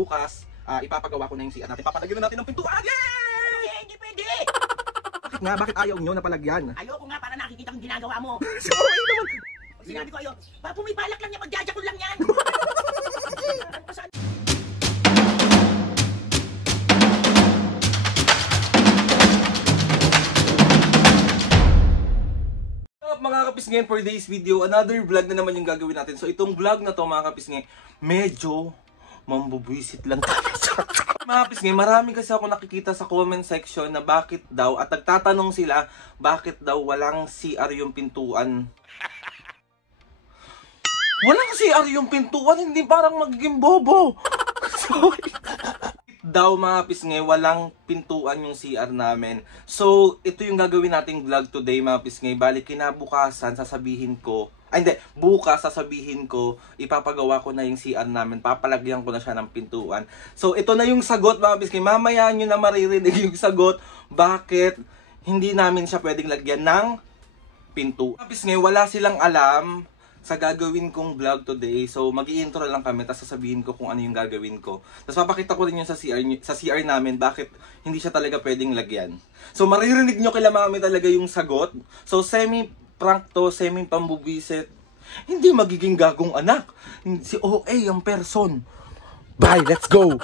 bukas, ipapagawa ko na yung CR natin. Papalagyan na natin ng pintuan. Yay! Hindi pwede! Bakit nga? Bakit ayaw nyo na palagyan? Ayoko nga para nakikita kong ginagawa mo. So, ay naman. Pag sinabi ko ayo, pumibalak lang yan, magjajakol lang yan. Mga kapisngin, for today's video, another vlog na naman yung gagawin natin. So itong vlog na to mga kapisngin, medyo mambubuisit lang tayo. Mga kapisngin, marami kasi ako nakikita sa comment section na bakit daw, at nagtatanong sila, bakit daw walang CR yung pintuan. Walang CR yung pintuan, hindi parang magiging bobo. Daw mga pisngi, walang pintuan yung CR namin. So, ito yung gagawin nating vlog today mga pisngi. Bali, kinabukasan, sasabihin ko, bukas sasabihin ko, ipapagawa ko na yung CR namin. Papalagyan ko na siya ng pintuan. So, ito na yung sagot mga pisngi. Mamaya nyo na maririnig yung sagot. Bakit hindi namin siya pwedeng lagyan ng pintuan? Mga pisngi, wala silang alam sa gagawin kong vlog today. So, mag-i-intro lang kami, tapos sasabihin ko kung ano yung gagawin ko. Tapos papakita ko rin yung sa CR namin, bakit hindi siya talaga pwedeng lagyan. So, maririnig nyo kila mami talaga yung sagot. So, semi-prank to, semi-pambubisit. Hindi magiging gagong anak. Si OA ang person. Bye, let's go!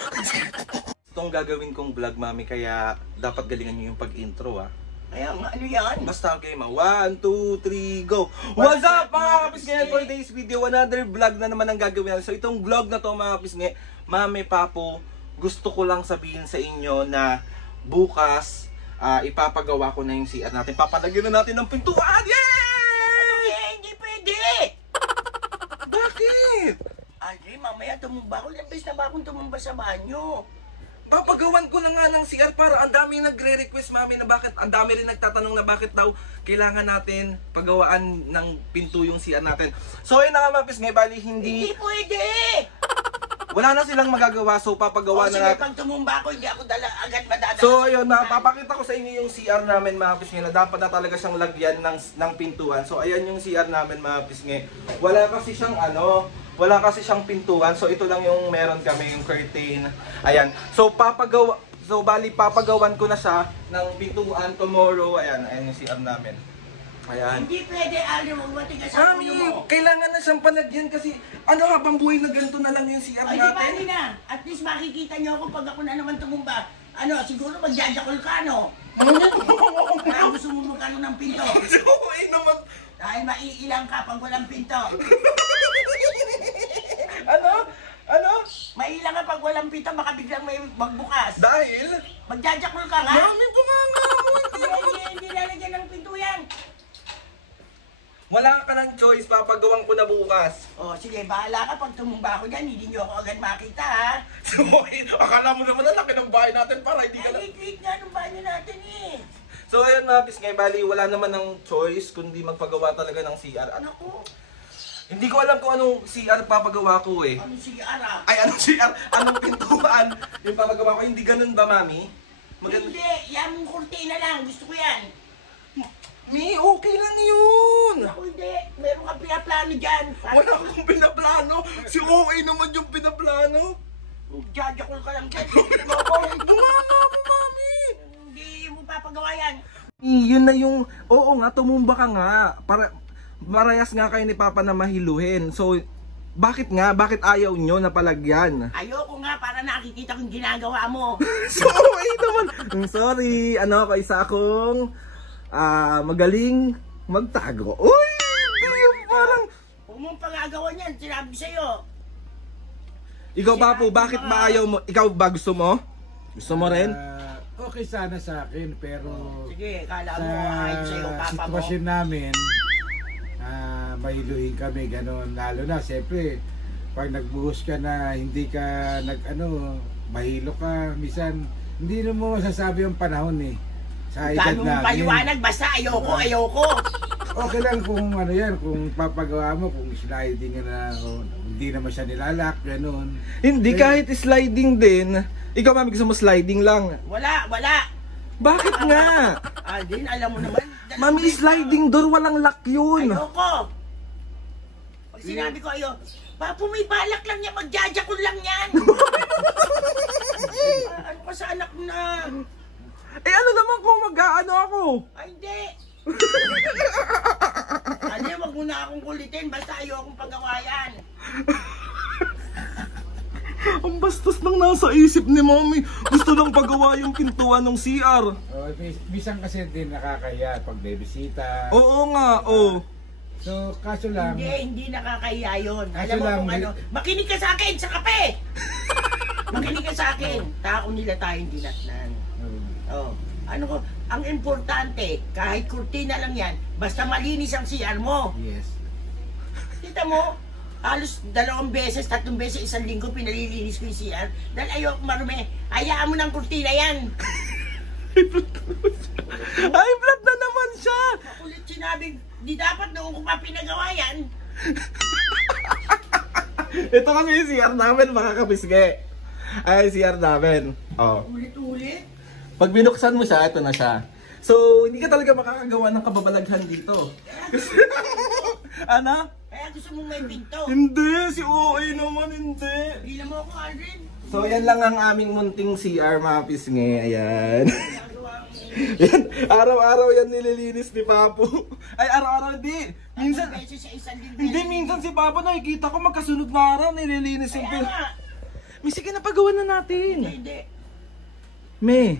Itong gagawin kong vlog, mami, kaya dapat galingan nyo yung pag-intro, Kaya nga, ano yan? Basta okay, 1, 2, 3, go! What's up mga kapisngi? For today's video, another vlog na naman ang gagawin natin. So itong vlog na to mga kapisngi, mami, papo, gusto ko lang sabihin sa inyo na bukas, ipapagawa ko na yung CR natin. Papalagyan na natin ng pintuan! Yay! Hindi pwede! Bakit? Ay, mamaya tumumba ko. Ilang beses na ba akong tumumba sa banyo? Papagawan ko na nga ng CR para ang dami nagre-request mami na bakit, ang dami rin nagtatanong na bakit daw kailangan natin pagawaan ng pinto yung CR natin. So ayun na nga mga pisngi, bali hindi pwede! Wala na silang magagawa, so papagawa na natin. Pag tumumba ko, hindi ako agad madadala. So ayun, papakita ko sa inyo yung CR namin mga pisngi na dapat na talaga siyang lagyan ng pintuan. So ayan yung CR namin mga pisngi. Wala kasi siyang pintuan. So ito lang yung meron kami, yung curtain. Ayan. So bali papagawan ko na siya ng pintuan tomorrow. Ayan yung CR namin. Ayan. Hindi pwede, huwag matigas ang ulo mo. Kailangan na siyang palagyan kasi habang buhay na ganito na lang yung CR Ay, natin. di na. At least makikita nyo ako pag ako na naman tumumba. Siguro magjajakol ka, Kaya gusto mo magkano ng pinto. Okay naman. Dahil maiilang ka pag walang pinto. Ano? Maiilang ka pag walang pinto, baka biglang may magbukas. Dahil? Magjajakol ka nga. Mami, bumanga mo. Hindi lalagyan ng pinto yan. Wala ka ng choice, papagawan ko na bukas. Sige, bahala ka pag tumumba ako dyan, hindi nyo ako agad makita, ha? So, akala mo naman na laki ng bahay natin para hindi ka na... Liit nga ng banyo natin, So, ayun mga pisngay, bali, wala naman ng choice kundi magpagawa talaga ng CR. Ano ko? Hindi ko alam kung anong CR papagawa ko Anong CR, Ay, anong CR? Anong pintuan yung papagawa ko? Hindi ganun ba, mami? Hindi, yan mong kurtina lang, gusto ko yan. Mi, okay lang yun. Ako hindi, meron kang pinaplano dyan. Wala akong pinaplano. Si OA naman yung pinaplano. Jajakol ka lang dyan. Bumanga mo, mami. Hindi mo papagawa yan. Yun na yung, oo nga, tumumba ka nga. Marayas nga kayo ni Papa na mahiluhin. So, bakit ayaw nyo na palagyan? Ayoko nga para nakikita kong ginagawa mo. So, OA naman. Sorry, isa akong magaling magtago. Uy! Parang... Huwag mong pangagawa niyan, sinabi sa'yo. Ikaw, Papo, bakit ba ayaw mo? Ikaw ba gusto mo? Gusto mo rin? Okay sana sa akin, pero sige, kala mo kahit sa'yo, Papa mo. Sa sitwasyon namin, mahiluhin kami, gano'n. Lalo na, siyempre, pag nagbuhos ka na, hindi ka mahilo ka, minsan, hindi mo masasabi ang panahon sa edad namin. Paliwanag, basta ayoko. Okay lang kung kung papagawa mo, kung sliding na, hindi naman siya nilalak, gano'n. Hindi, kahit sliding din. Ikaw, mami, gusto mo sliding lang? Wala. Bakit nga? Aldin, alam mo naman. Mami, sliding door, walang lock yun. Ayoko. Pag sinabi ko Papo, may balak lang yan, magjajakol lang yan. ano ako. Ay, hindi. Ano, wag mo na akong kulitin. Basta ayokong pagawayan. Ang bastos nang nasa isip ni Mami. Gusto lang pagawa yung pintuan ng CR. Oh, bisan kasi din nakakaya pag may bisita. Oo nga, oo. So, kaso lang, Hindi nakakahiya yun. Kaso Alam mo lang, kung ano, makinig ka sa akin sa kape! Makinig ka sa akin. Tao nila tayong dinatnan. Oh. Ano ko, ang importante, kahit kurtina lang yan, basta malinis ang CR mo. yes. Kita mo, halos 2 beses, 3 beses, 1 linggo pinalilinis ko yung CR. Dahil ayoko marumi. Hayaan mo ng kurtina yan. High blood na naman siya. Ulit sinabing, di dapat noong ko pa pinagawa yan. Ito kasi yung CR namin, mga kapisge. Ay, CR namin. Oh. Ulit-ulit. Pag binuksan mo siya, ito na siya. So, hindi ka talaga makakagawa ng kababalaghan dito. Ano? Kaya gusto mong may pinto. Hindi, si OA naman, hindi. Bilang mo ako, Aldrin. So, yan lang ang aming munting CR, mga pisnge. Ayan. Ginagawa ko. Yan, araw-araw yan nililinis ni Papo. Ay, araw-araw hindi. Minsan, Beses sa 1 linggo. hindi, minsan si Papa nakikita ko magkasunod na araw nililinis yung Kaya nga. May sige na pagawa na natin. Hindi. May.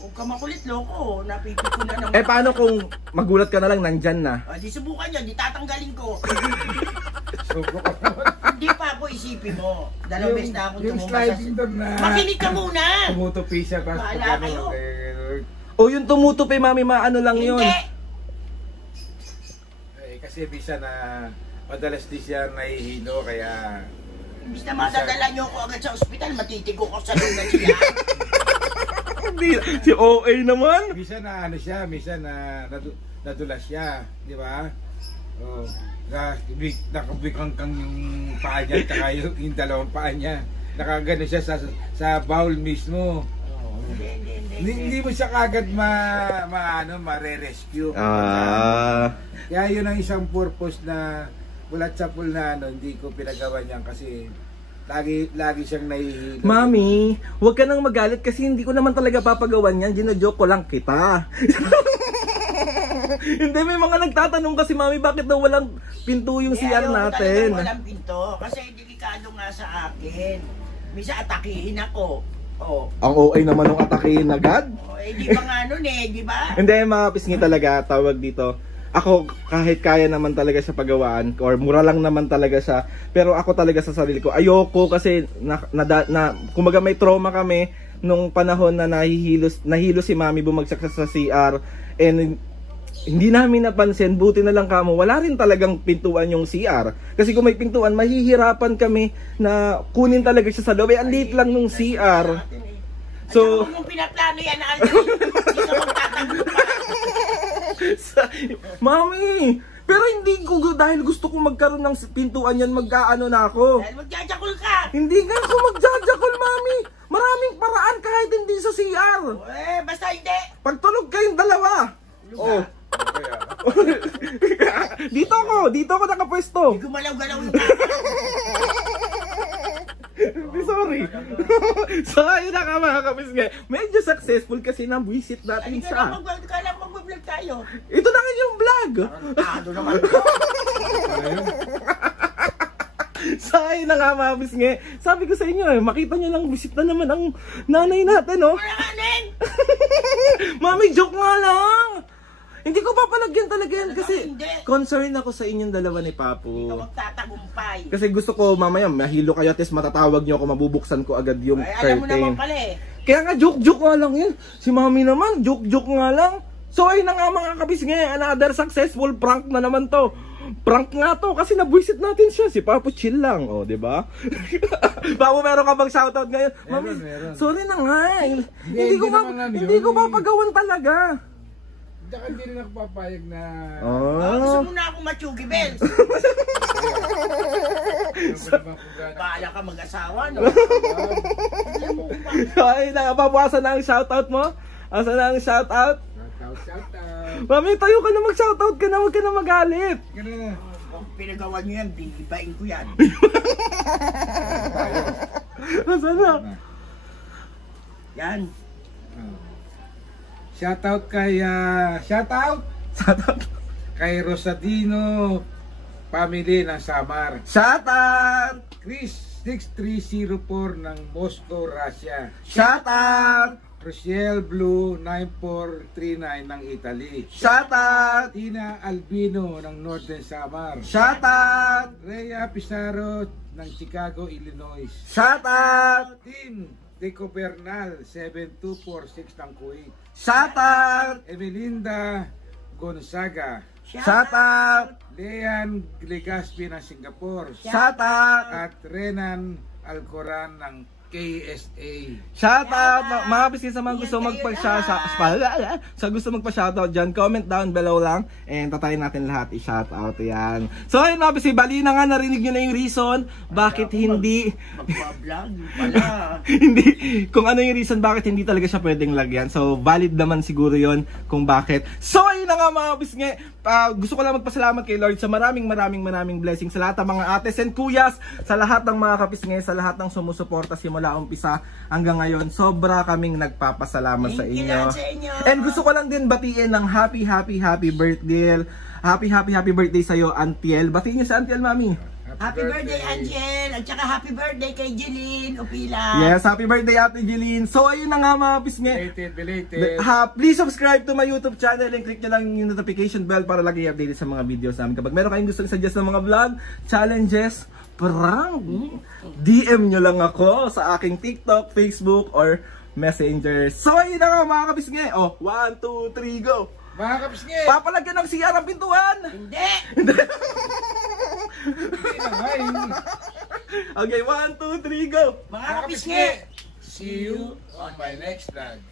Huwag ka makulit, loko. Napipit ko na naman. Eh, paano kung magulat ka na lang nandyan na? Di subukan yan, di tatanggalin ko. So, Hindi pa ako isipin mo. 2 beses na akong yung tumumba sliding door na Makinig ka muna! tumutupi siya tapos Bahala pag kayo. O yung tumutupi, Mami, maano lang yun. Hindi! kasi bisa na madalas di siya nahihilo kaya Imbis na madadala niyo ako agad sa ospital, matitigo ko sa luna siya. Hindi, si OA naman. bisa na ano siya, bisa na nadulas siya, di ba? Oh, nakabikang yung paa niya at yung 2 paa niya. Nakagano siya sa bowl mismo. Hindi mo siya kagad ma-rescue. Kaya yun ang isang purpose na bulat sa pool na hindi ko pinagawa niyan kasi lagi siyang nahihilo. Mami, huwag ka nang magalit kasi hindi ko naman talaga papagawan yan. Gino-joke ko lang kita. Hindi, may mga nagtatanong kasi, Mami, bakit daw walang pinto yung CR natin? Walang pinto kasi delikado nga sa akin. Misa atakihin ako. Oh. Ang OA naman ng atakihin agad? Di ba nga nun di ba? Hindi, mga pisngi talaga, tawag dito. Ako, kahit kaya naman talaga sa pagawaan, or mura lang naman talaga siya, pero ako talaga sa sarili ko, ayoko kasi, kumbaga may trauma kami, nung panahon na nahilo si Mami bumagsak sa CR, and hindi namin napansin, buti na lang kamo, wala rin talagang pintuan yung CR. Kasi kung may pintuan, mahihirapan kami na kunin talaga siya sa loob. Ang liit lang nung CR. So, kung pinaplano yan, Aldrin, hindi ka magtatago pa. Mami, pero hindi ko dahil gusto ko magkaroon ng pintuan yan, magkaano na ako. Dahil magjajakul ka. Hindi nga ako magjajakol, Mami. Maraming paraan kahit hindi sa CR. Basta hindi. Pagtulog kayong dalawa. Oh. Dito ako nakapwesto. Hindi gumalaw-galaw yung Hindi, sorry. So, ayun na ka mga kapisnge. Medyo successful kasi na-visit natin siya. Kala mag-vlog tayo. Ito na nga yung vlog. Ano naman So, ayun na nga mga kapisnge. Sabi ko sa inyo makita nyo lang, visit na naman ang nanay natin, oh. Marakanin! Mami, joke nga lang. Hindi ko papalagyan talaga yan kasi Hindi. concern ako sa inyong dalawa ni Ikaw Papu. magtatagumpay. Kasi gusto ko mamaya mahilo kayo at least matatawag nyo ako, mabubuksan ko agad yung Alam mo naman curtain. pala Kaya nga joke nga lang yun. Si Mami naman, joke nga lang. So ayun na nga mga kabisnge, another successful prank na naman to. Prank nga to kasi nabwisit natin siya. Si Papu chill lang, oh, di ba? Papu, meron ka bang shoutout ngayon? Mami, Meron. sorry na nga. Hindi naman ano Hindi yun. ko papagawan talaga. Hindi rin ako papayag na Gusto mo na akong matsugi, Bells. Bahala ka mag-asawa, no? Alam mo kung bakit. Ay, nakabawasan na ang shoutout mo? Asa na ang shoutout? shout out. Mami, tayo ka na mag-shoutout ka na, huwag ka na magalit. Ganun. Kung pinagawa nyo yan, bigibain ko yan. Asa na? Yan. Shoutout kay shoutout kay Rosadino family ng Samar. Shoutout! Chris 6304 ng Moscow, Russia. Shoutout! Rochelle Blue 9439 ng Italy. Shoutout! Tina Albino ng Northern Samar. Shoutout! Rhea Pizarro ng Chicago, Illinois. Shoutout! Tim Deco Bernal 7246 ng Kuwait. Shoutout! Emelinda Gonzaga. Shoutout! Leanne Legaspi ng Singapore. Shoutout! At Renan Alcoran ng KSA. Shoutout! Mga biscuits sa mga gusto magpa-shoutout dyan, comment down below lang and tatayin natin lahat i-shoutout yan. So ayun mga biscuits, bali na nga narinig nyo na yung reason bakit hindi Magpa-vlog pala. hindi kung ano yung reason bakit hindi talaga siya pwedeng lagyan. So valid naman siguro yon kung bakit. So ayun na nga mga biscuits, gusto ko lang magpasalamat kay Lord sa maraming blessings sa lahat ng mga ates and kuyas, sa lahat ng mga kapisngay, sa lahat ng sumusuporta simula umpisa hanggang ngayon. Sobra kaming nagpapasalamat sa inyo. And gusto ko lang din batiin ng happy birthday. Happy birthday sa iyo, Antiel. Batiin niyo sa Antiel, Mami. Happy birthday, Angel! At saka happy birthday kay Jeline Opila. Yes, happy birthday, Ate Jeline. So, ayun na nga mga pisngi. Belated. Please subscribe to my YouTube channel and click nyo lang yung notification bell para lagi updated sa mga videos namin. Kapag meron kayong gusto suggest ng mga vlog, challenges, prank, DM nyo lang ako sa aking TikTok, Facebook, or Messenger. So, ayun na nga mga kapisngi. Oh, 1, 2, 3, go! Mga kapisngi! Papalagyan ng CR ang pintuan! Hindi! Okay, 1, 2, 3, go! Mga kapisngi! See you on my next vlog.